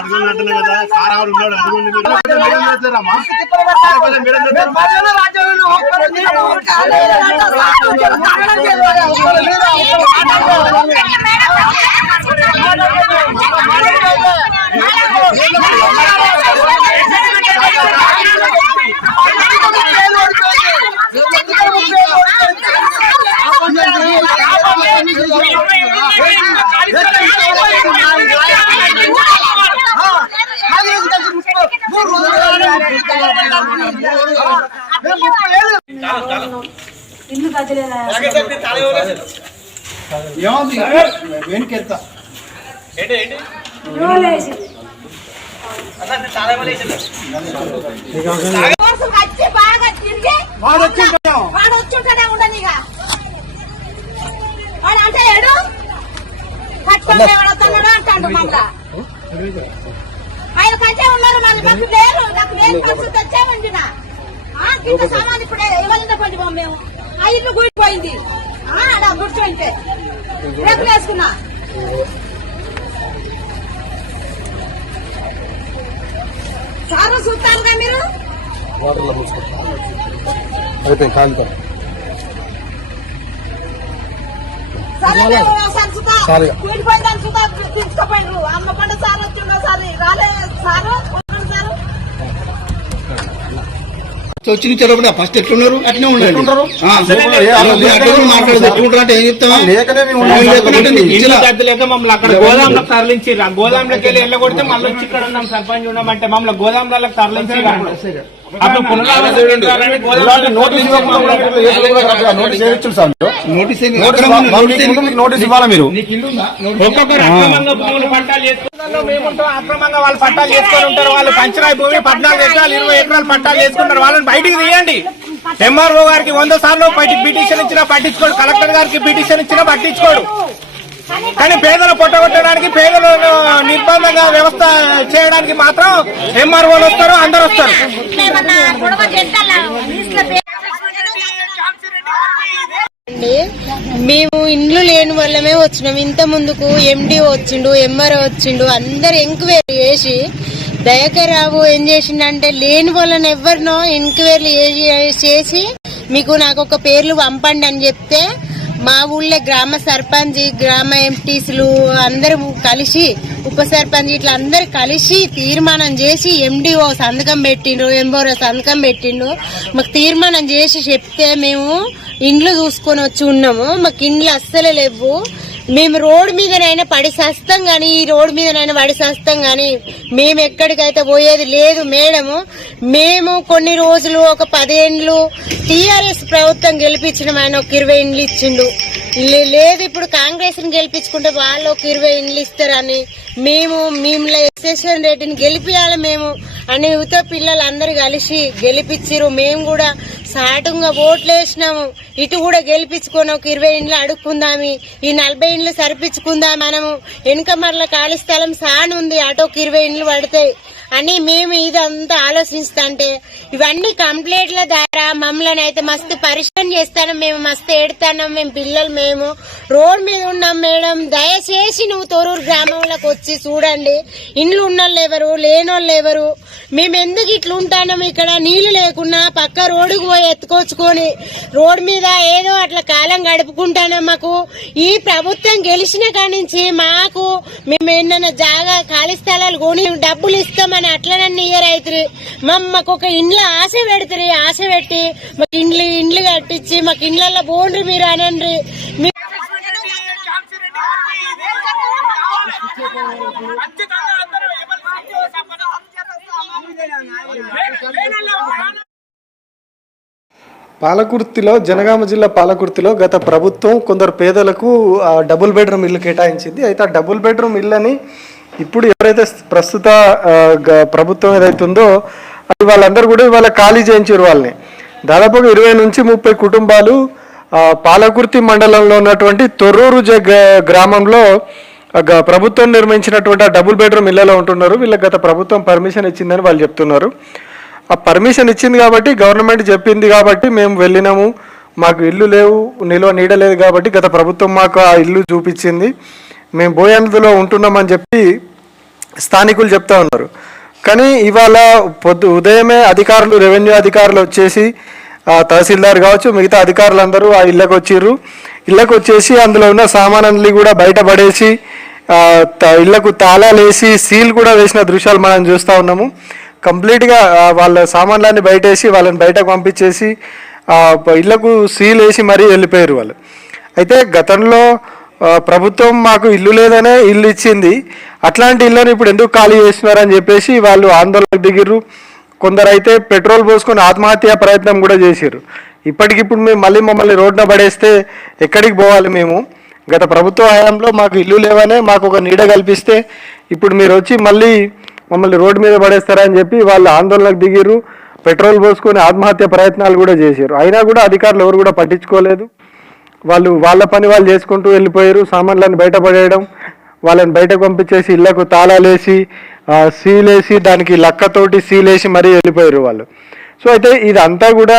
అడగలంటున్నా కదా సార్ ఆవిడ ఉన్నాడు అడగండి ఆయన కంటే ఉన్నారు మళ్ళీ మాకు లేరు నాకు లేని పరిస్థితి వచ్చామండి నా కింద సామాన్ ఇప్పుడే ఇవ్వాలంటే కొంచెం మేము ఆ ఇల్లు కూలిపోయింది కూర్చోంటే రేపులు వేసుకున్నా సారు చూస్తారుగా మీరు కూలిపోయిందని చూద్దా తీసుకుపోయినారు అమ్మ పండు సార్ వచ్చిండో సార్ రాలే సారు సారు వచ్చి నుంచి ఫస్ట్ ఎట్లున్నారు అట్నే ఉండండి మాట్లాడదు ఎట్లుంటారు అంటే ఏం చెప్తామా లేక మమ్మల్ని అక్కడ గోదాంలకు తరలించి గోదాంలోకి వెళ్ళి వెళ్ళగొడితే మళ్ళీ వచ్చి ఇక్కడ ఉన్నాం సర్పంచ్ ఉన్నామంటే మమ్మల్ని గోదాంలకు తరలించి నోటీస్ ఇవ్వాలి మీరు ఒక్కొక్కరు అక్రమంగా భూములు పట్టాలు చేసుకుంటారు మేముంటాం అక్రమంగా వాళ్ళు పట్టాలు చేసుకొని ఉంటారు వాళ్ళు పంచరాయి భూమి 14 ఎకరాలు 20 ఎకరాలు పట్టాలు చేసుకుంటారు వాళ్ళని బయటికి తీయండి ఎంఆర్ఓ గారికి 100 సార్లు పిటిషన్ ఇచ్చినా పట్టించుకోడు కలెక్టర్ గారికి పిటిషన్ ఇచ్చినా పట్టించుకోడు కానీ పేదలు పొట్టగొట్టడానికి పేదలు నిర్బంధంగా వ్యవస్థ చేయడానికి మాత్రం ఎంఆర్ఓలు వస్తారు అందరు వస్తారు మేము ఇండ్లు లేని వల్లమే వచ్చినాం ఇంత ముందుకు ఎండి వచ్చిండు ఎంఆర్ఓ వచ్చిండు అందరు ఎంక్వైరీ చేసి దయాకర్రావు ఏం చేసిండంటే లేని వాళ్ళని ఎవరినో ఎంక్వైరీ చేసి మీకు నాకు ఒక పేర్లు పంపండి అని చెప్తే మా ఊళ్ళో గ్రామ సర్పంచ్ గ్రామ ఎంపీసీలు అందరూ కలిసి ఉప సర్పంచ్ ఇట్లా అందరు కలిసి తీర్మానం చేసి ఎండిఓ సంతకం పెట్టిండ్రు ఎంఆర్ఓ సంతకం పెట్టిండు మాకు తీర్మానం చేసి చెప్తే మేము ఇండ్లు చూసుకొని వచ్చి ఉన్నాము మాకు ఇండ్లు అస్సలే లేవు మేము రోడ్డు మీదనైనా పడి సస్తాం గాని ఈ రోడ్డు మీదనైనా పడి సస్తాం గాని మేము ఎక్కడికైతే పోయేది లేదు మేడము మేము కొన్ని రోజులు ఒక 10 ఏండ్లు టీఆర్ఎస్ ప్రభుత్వం గెలిపించిన ఆయన ఒక 20 ఇండ్లు ఇచ్చిండు లేదు ఇప్పుడు కాంగ్రెస్ ని గెలిపించుకుంటే వాళ్ళు ఒక 20 ఇండ్లు ఇస్తారని మేము ఎస్ఎస్ఎన్ రెడ్డిని గెలిపియాలి మేము అని యువత పిల్లలు అందరు కలిసి గెలిపించారు మేము కూడా సాటుగా ఓట్లు వేసినాము ఇటు కూడా గెలిపించుకొని ఒక 20 ఇండ్లు అడుక్కుందామి ఈ 40 ఇండ్లు సరిపించుకుందాం మనము వెనుక మరల ఖాళీ స్థలం సానుంది అటు ఒక 20 ఇండ్లు పడతాయి అని మేము ఇదంతా ఆలోచిస్తుంటే ఇవన్నీ కంప్లైంట్ల ద్వారా మమ్మల్ని అయితే మస్తు పరిశ్రమ చేస్తాను మేము మస్తు ఏడుతాం మేము పిల్లలు మేము రోడ్ మీద ఉన్నాం మేడం దయచేసి నువ్వు తొరూరు గ్రామంలోకి వచ్చి చూడండి ఇండ్లు ఉన్నోళ్ళు ఎవరు లేనోళ్ళు ఎవరు మేము ఎందుకు ఇట్లా ఉంటాం ఇక్కడ నీళ్లు లేకున్నా పక్క రోడ్డుకు పోయి ఎత్తుకొచ్చుకొని రోడ్ మీద ఏదో అట్లా కాలం గడుపుకుంటాను మాకు ఈ ప్రభుత్వం గెలిచిన కానించి మాకు మేము ఏమన్నా జాగా ఖాళీ స్థలాలు కొని డబ్బులు ఇస్తామని అట్లనన్నీ ఇయర్ అవుతుంది మాకు ఒక ఇండ్ల ఆశ పెడుతుంది ఆశ పెట్టి మాకు ఇండ్లు కట్టించి మాకు ఇండ్లలో బోండ్రి మీరు అనండి పాలకుర్తిలో జనగామ జిల్లా పాలకుర్తిలో గత ప్రభుత్వం కొందరు పేదలకు డబుల్ బెడ్రూమ్ ఇల్లు కేటాయించింది. అయితే ఆ డబుల్ బెడ్రూమ్ ఇల్లని ఇప్పుడు ఎవరైతే ప్రస్తుత ప్రభుత్వం ఏదైతే ఉందో అది వాళ్ళందరూ కూడా ఇవాళ ఖాళీ చేయించారు. వాళ్ళని దాదాపుగా 20 నుంచి 30 కుటుంబాలు పాలకుర్తి మండలంలో ఉన్నటువంటి తొర్రూరు గ్రామంలో ప్రభుత్వం నిర్మించినటువంటి డబుల్ బెడ్రూమ్ ఇళ్లలో ఉంటున్నారు. వీళ్ళకి గత ప్రభుత్వం పర్మిషన్ ఇచ్చిందని వాళ్ళు చెప్తున్నారు. ఆ పర్మిషన్ ఇచ్చింది కాబట్టి, గవర్నమెంట్ చెప్పింది కాబట్టి మేము వెళ్ళినాము. మాకు ఇల్లు లేవు, నిల్వ నీడలేదు కాబట్టి గత ప్రభుత్వం మాకు ఆ ఇల్లు చూపించింది, మేము బోయందులో ఉంటున్నామని చెప్పి స్థానికులు చెప్తా ఉన్నారు. కానీ ఇవాళ ఉదయమే అధికారులు, రెవెన్యూ అధికారులు వచ్చేసి తహసీల్దార్ కావచ్చు, మిగతా అధికారులందరూ ఆ ఇళ్ళకు వచ్చిర్రు. ఇళ్ళకు వచ్చేసి అందులో ఉన్న సామాన్లు కూడా బయటపడేసి ఇళ్లకు తాళాలు వేసి సీల్ కూడా వేసిన దృశ్యాలు మనం చూస్తూ ఉన్నాము. కంప్లీట్గా వాళ్ళ సామాన్లన్నీ బయటేసి వాళ్ళని బయటకు పంపించేసి ఇళ్లకు సీల్ వేసి మరీ వెళ్ళిపోయారు వాళ్ళు. అయితే గతంలో ప్రభుత్వం మాకు ఇల్లు లేదనే ఇల్లు ఇచ్చింది, అట్లాంటి ఇళ్ళను ఇప్పుడు ఎందుకు ఖాళీ చేస్తున్నారని చెప్పేసి వాళ్ళు ఆందోళనకు దిగిర్రు. కొందరైతే పెట్రోల్ పోసుకొని ఆత్మహత్య ప్రయత్నం కూడా చేశారు. ఇప్పటికిప్పుడు మేము మమ్మల్ని రోడ్డున పడేస్తే ఎక్కడికి పోవాలి? మేము గత ప్రభుత్వ హయాంలో మాకు ఇల్లు లేవనే మాకు ఒక నీడ కల్పిస్తే ఇప్పుడు మీరు వచ్చి మమ్మల్ని రోడ్డు మీద పడేస్తారని చెప్పి వాళ్ళు ఆందోళనకు దిగిర్రు. పెట్రోల్ పోసుకొని ఆత్మహత్య ప్రయత్నాలు కూడా చేశారు. అయినా కూడా అధికారులు ఎవరు కూడా పట్టించుకోలేదు. వాళ్ళు వాళ్ళ పని వాళ్ళు చేసుకుంటూ వెళ్ళిపోయారు. సామాన్లను బయటపడేయడం, వాళ్ళని బయటకు పంపించేసి ఇళ్లకు తాళాలేసి సీలేసి దానికి లక్కతోటి సీలేసి మరీ వెళ్ళిపోయారు వాళ్ళు. సో అయితే ఇదంతా కూడా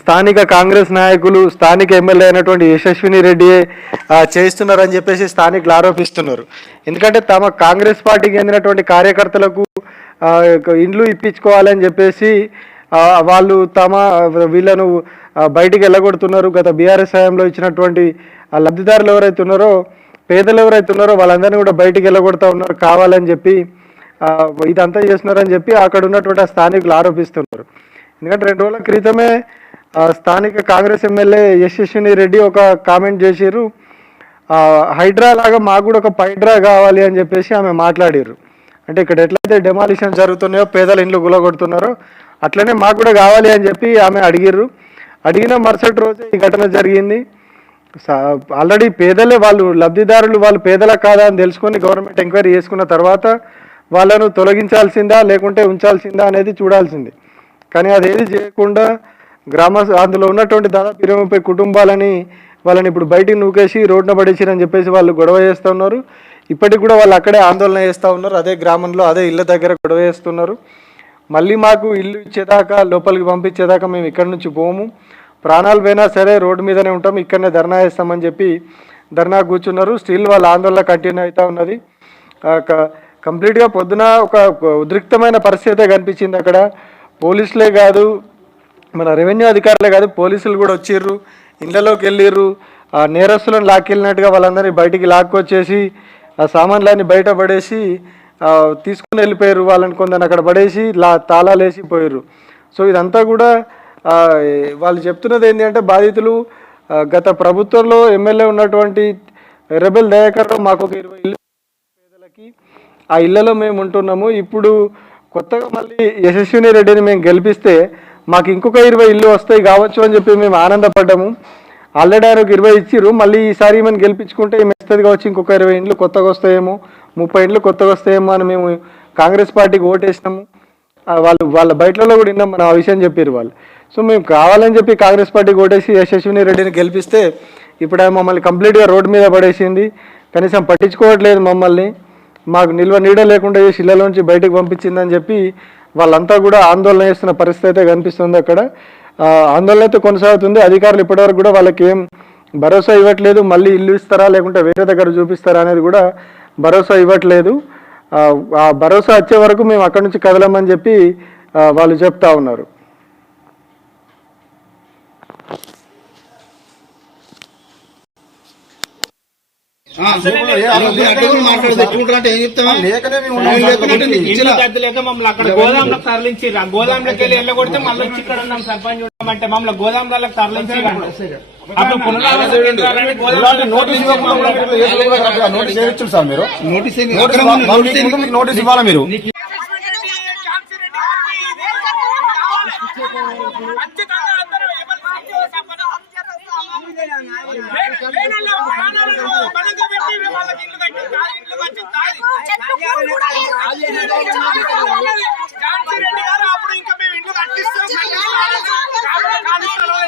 స్థానిక కాంగ్రెస్ నాయకులు, స్థానిక ఎమ్మెల్యే అయినటువంటి యశస్విని రెడ్డియే చేస్తున్నారని చెప్పేసి స్థానికులు ఆరోపిస్తున్నారు. ఎందుకంటే తమ కాంగ్రెస్ పార్టీకి చెందినటువంటి కార్యకర్తలకు ఇండ్లు ఇప్పించుకోవాలని చెప్పేసి వాళ్ళు వీళ్ళను బయటికి వెళ్ళగొడుతున్నారు. గత బీఆర్ఎస్ హయాంలో ఇచ్చినటువంటి లబ్ధిదారులు ఎవరైతే ఉన్నారో, పేదలు ఎవరైతే ఉన్నారో వాళ్ళందరినీ కూడా బయటికి వెళ్ళగొడుతూ ఉన్నారు కావాలని చెప్పి, ఇదంతా చేస్తున్నారని చెప్పి అక్కడ ఉన్నటువంటి స్థానికులు ఆరోపిస్తున్నారు. ఎందుకంటే 2 రోజుల క్రితమే స్థానిక కాంగ్రెస్ ఎమ్మెల్యే యశస్విని రెడ్డి ఒక కామెంట్ చేశారు. హైడ్రా లాగా మాకు కూడా ఒక పైడ్రా కావాలి అని చెప్పేసి ఆమె మాట్లాడారు. అంటే ఇక్కడ ఎట్లయితే డెమాలిషన్ జరుగుతున్నాయో, పేదల ఇండ్లు గులగొడుతున్నారో, అట్లనే మాకు కూడా కావాలి అని చెప్పి ఆమె అడిగిన మరుసటి రోజే ఈ ఘటన జరిగింది. ఆల్రెడీ పేదలే వాళ్ళు, లబ్ధిదారులు వాళ్ళు పేదల కాదా అని తెలుసుకొని గవర్నమెంట్ ఎంక్వైరీ చేసుకున్న తర్వాత వాళ్ళను తొలగించాల్సిందా లేకుంటే ఉంచాల్సిందా అనేది చూడాల్సింది. కానీ అదేది చేయకుండా అందులో ఉన్నటువంటి దాదాపు 20-30 కుటుంబాలని వాళ్ళని ఇప్పుడు బయటికి నూకేసి రోడ్డున పడేసిరని చెప్పేసి వాళ్ళు గొడవ చేస్తూ ఉన్నారు. ఇప్పటికి కూడా వాళ్ళు అక్కడే ఆందోళన చేస్తూ ఉన్నారు. అదే గ్రామంలో అదే ఇళ్ళ దగ్గర గొడవ చేస్తున్నారు. మళ్ళీ మాకు ఇల్లు ఇచ్చేదాకా, లోపలికి పంపించేదాకా మేము ఇక్కడి నుంచి పోము, ప్రాణాలు పోయినా సరే రోడ్డు మీదనే ఉంటాం, ఇక్కడనే ధర్నా చేస్తామని చెప్పి ధర్నా కూర్చున్నారు. స్టిల్ వాళ్ళ ఆందోళన కంటిన్యూ అవుతూ ఉన్నది. కంప్లీట్గా పొద్దున ఒక ఉద్రిక్తమైన పరిస్థితే కనిపించింది అక్కడ. పోలీసులే కాదు, మన రెవెన్యూ అధికారులే కాదు, పోలీసులు కూడా వచ్చిర్రు, ఇళ్లలోకి వెళ్ళిర్రు. నేరస్తులను లాక్కెళ్ళినట్టుగా వాళ్ళందరినీ బయటికి లాక్కొచ్చేసి ఆ సామాన్లన్నీ బయట పడేసి తీసుకుని వెళ్ళిపోయారు. వాళ్ళని కొందరు అక్కడ పడేసి తాళాలు వేసి పోయారు. సో ఇదంతా కూడా వాళ్ళు చెప్తున్నది ఏంటి అంటే, బాధితులు గత ప్రభుత్వంలో ఎమ్మెల్యే ఉన్నటువంటి రెబెల్ దయాకర్ మాకు ఒక 20 ఇళ్ళు పేదలకి, ఆ ఇళ్లలో మేము ఉంటున్నాము. ఇప్పుడు కొత్తగా మళ్ళీ యశస్విని రెడ్డిని మేము గెలిపిస్తే మాకు ఇంకొక 20 ఇళ్ళు వస్తాయి కావచ్చు అని చెప్పి మేము ఆనందపడ్డాము. ఆల్రెడీ ఆయన ఒక 20 ఇచ్చిర్రు, మళ్ళీ ఈసారి మేము గెలిపించుకుంటే ఏమి వస్తుంది కావచ్చు, ఇంకొక 20 ఇండ్లు కొత్తగా వస్తాయేమో, 30 ఇండ్లు కొత్తగా వస్తాయేమో అని మేము కాంగ్రెస్ పార్టీకి ఓటేసినాము. వాళ్ళ బయటలో కూడా విన్నాం మనం ఆ విషయం చెప్పారు వాళ్ళు. సో మేము కావాలని చెప్పి కాంగ్రెస్ పార్టీకి ఓటేసి యశస్విని రెడ్డిని గెలిపిస్తే ఇప్పుడు ఆయన మమ్మల్ని కంప్లీట్గా రోడ్డు మీద పడేసింది, కనీసం పట్టించుకోవట్లేదు మమ్మల్ని, మాకు నిల్వ నీడ లేకుండా చేసి ఇళ్లలోంచి బయటకు పంపించిందని చెప్పి వాళ్ళంతా కూడా ఆందోళన చేస్తున్న పరిస్థితి అయితే కనిపిస్తుంది. అక్కడ ఆందోళన అయితే కొనసాగుతుంది. అధికారులు ఇప్పటివరకు కూడా వాళ్ళకి ఏం భరోసా ఇవ్వట్లేదు, మళ్ళీ ఇల్లు ఇస్తారా లేకుంటే వేరే దగ్గర చూపిస్తారా అనేది కూడా భరోసా ఇవ్వట్లేదు. ఆ భరోసా వచ్చే వరకు మేము అక్కడి నుంచి కదలమని చెప్పి వాళ్ళు చెప్తా ఉన్నారు. గోదాంలకు తరలించి గోదాంలోకి వెళ్ళి వెళ్ళగొడితే మళ్ళీ వచ్చి ఇక్కడ ఉన్నాం సర్పంచ్ అంటే మమ్మల్ని గోదాంలకు తరలించి అప్పుడు నోటీస్ ఇవ్వాలా మీరు? అప్పుడు ఇంకా మేము ఇల్లు కట్టిస్తాం,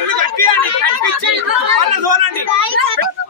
ఇల్లు కట్టి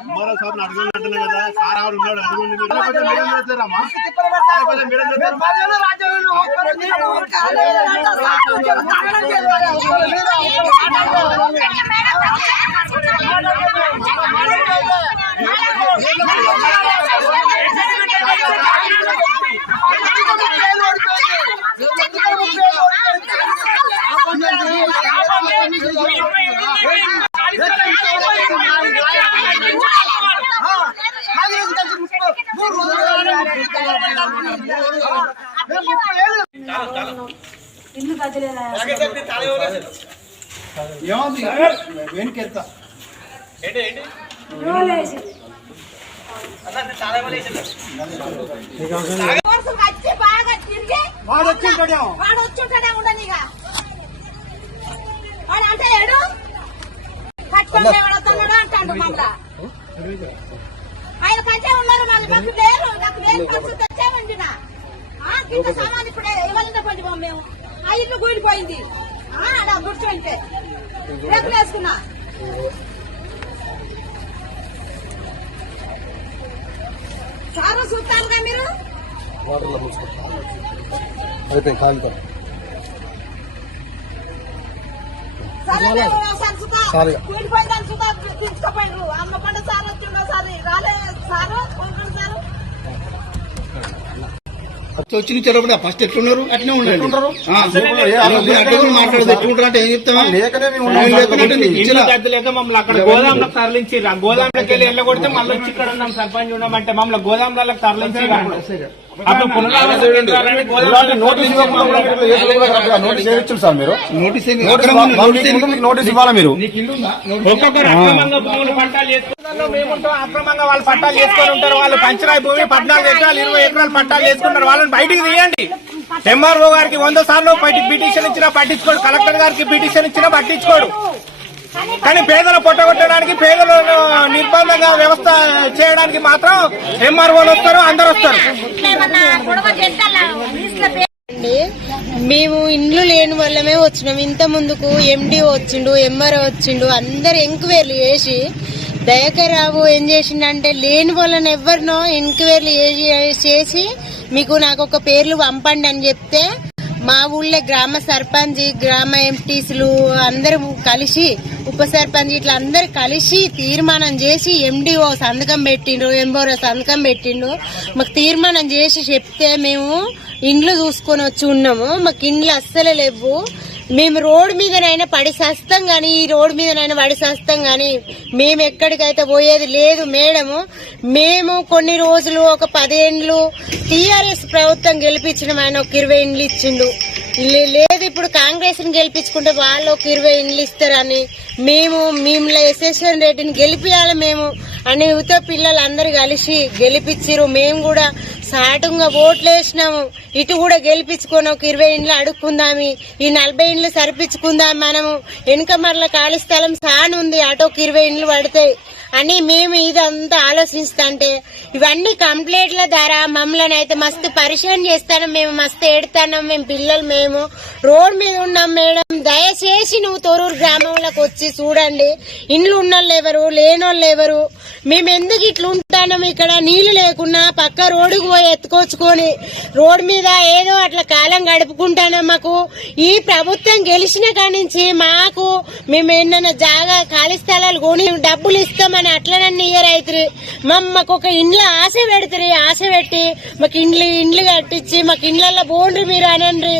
ఎంఆర్ఓ సాబ్ అడుగుంటున్నా కదా సార్ ఆవిడ ఉన్నాడు అడుగుండి మీడియం చేస్తారమ్మా మీడియం ఇల్లు కదలేదా వచ్చి బాగా తిరిగి వాడు వచ్చుంటాడే ఉండనిగా వాడు అంటే ఏడు కట్టుకొని ఎవడతాడు అంటాడు మమ్మల్ని ఆయన పంచే ఉన్నారు మళ్ళీ మాకు లేరు నాకు లేని పరిస్థితి వచ్చామండి ఇంత సామాన్ ఇప్పుడే ఇవ్వాలంటే కొంచెం మేము ఆ ఇల్లు కూలిపోయింది ఆడ గుర్తుంటే రేపులు వేసుకున్నా సారు చూస్తారుగా మీరు కూలిపోయిందని చూద్దా తీసుకుపోయారు అమ్మ పండ సార్ వచ్చిండో సారి రాలే సారు సారు వచ్చి నుంచి ఫస్ట్ ఎట్లున్నారు అట్నే ఉండండి మాట్లాడదు ఎట్లుంటారు అంటే ఏం చెప్తామా ఇల్లు గద్దలేక మమ్మల్ని అక్కడ గోదాంలకు తరలించి గోదాంలోకి వెళ్ళి వెళ్ళగొడితే మళ్ళీ వచ్చి ఇక్కడ ఉన్నాం సర్పంచ్ ఉన్నామంటే మమ్మల్ని గోదాంలకు తరలించి అప్పుడు నోటీస్ సార్ మీరు నోటీస్ ఇవ్వాలా మీరు ఒక్కొక్కరు అక్రమంగా భూములు పట్టాలు చేసుకున్నాను మేముంటాం అక్రమంగా వాళ్ళు పట్టాలు చేసుకొని ఉంటారు వాళ్ళు పంచరాయి భూమి 14 ఎకరాలు 20 ఎకరాలు పట్టాలు చేసుకుంటారు వాళ్ళని బయటికి తీయండి ఎంఆర్ఓ గారికి 100 సార్లు పిటిషన్ ఇచ్చినా పట్టించుకోడు కలెక్టర్ గారికి పిటిషన్ ఇచ్చినా పట్టించుకోడు కానీ పేదలు పొట్టగొట్టడానికి పేదలు నిర్బంధంగా వ్యవస్థ చేయడానికి మాత్రం ఎంఆర్ఓలు వస్తారు అందరు వస్తారు మేము ఇండ్లు లేని వాళ్ళమే వచ్చినాం ఇంత ముందుకు ఎండి వచ్చిండు ఎంఆర్ఓ వచ్చిండు అందరు ఎంక్వైరీలు చేసి దయాకర్ రావు ఏం చేసిండంటే లేని వాళ్ళని ఎవరినో ఎంక్వైరీలు చేసి మీకు నాకు ఒక పేర్లు పంపండి అని చెప్తే మా ఊళ్ళో గ్రామ సర్పంచ్ గ్రామ ఎంపీసీలు అందరూ కలిసి ఉప సర్పంచ్ ఇట్లా అందరు కలిసి తీర్మానం చేసి ఎండిఓ సంతకం పెట్టిండ్రు ఎంఆర్ఓ సంతకం పెట్టిండు మాకు తీర్మానం చేసి చెప్తే మేము ఇండ్లు చూసుకొని వచ్చి ఉన్నాము మాకు ఇండ్లు అస్సలే లేవు మేము రోడ్డు మీదనైనా పడి సస్తాం గాని ఈ రోడ్డు మీదనైనా పడి సస్తాం గాని మేము ఎక్కడికైతే పోయేది లేదు మేడము మేము కొన్ని రోజులు ఒక 10 ఏండ్లు టీఆర్ఎస్ ప్రభుత్వం గెలిపించిన ఆయన ఒక 20 ఇండ్లు ఇచ్చిండు లేదు ఇప్పుడు కాంగ్రెస్ ని గెలిపించుకుంటే వాళ్ళు ఒక 20 ఇండ్లు ఇస్తారని మేము ఎస్ఎస్ఎన్ రెడ్డిని గెలిపియాలి మేము అని యువత పిల్లలు అందరు కలిసి గెలిపించారు మేము కూడా సాటుగా ఓట్లు వేసినాము ఇటు కూడా గెలిపించుకొని ఒక 20 ఇండ్లు అడుక్కుందామి ఈ 40 ఇండ్లు సరిపించుకుందాం మనము వెనుక మరల ఖాళీ స్థలం సానుంది అటు ఒక 20 ఇండ్లు పడతాయి అని మేము ఇదంతా ఆలోచిస్తుంటే ఇవన్నీ కంప్లైంట్ల ద్వారా మమ్మల్ని అయితే మస్తు పరిశాన్ చేస్తాను మేము మస్తు ఏడుతాను మేము పిల్లలు మేము రోడ్ మీద ఉన్నాం మేడం దయచేసి నువ్వు తొరూరు గ్రామంలోకి వచ్చి చూడండి ఇండ్లు ఉన్నోళ్ళు ఎవరు లేనోళ్ళు ఎవరు మేము ఎందుకు ఇట్లా ఉంటాం ఇక్కడ నీళ్లు లేకున్నా పక్క రోడ్డుకు పోయి ఎత్తుకొచ్చుకొని రోడ్ మీద ఏదో అట్లా కాలం గడుపుకుంటాను మాకు ఈ ప్రభుత్వం గెలిచిన కానించి మాకు మేము ఏంటన్నా జాగా ఖాళీ స్థలాలు కొని డబ్బులు ఇస్తామని అట్లనన్నీ ఇయర్ అవుతుంది మాకు ఒక ఇండ్ల ఆశ పెడతారు ఆశ పెట్టి మాకు ఇండ్లు కట్టించి మాకు ఇండ్లలో బోండ్రి మీరు అనండి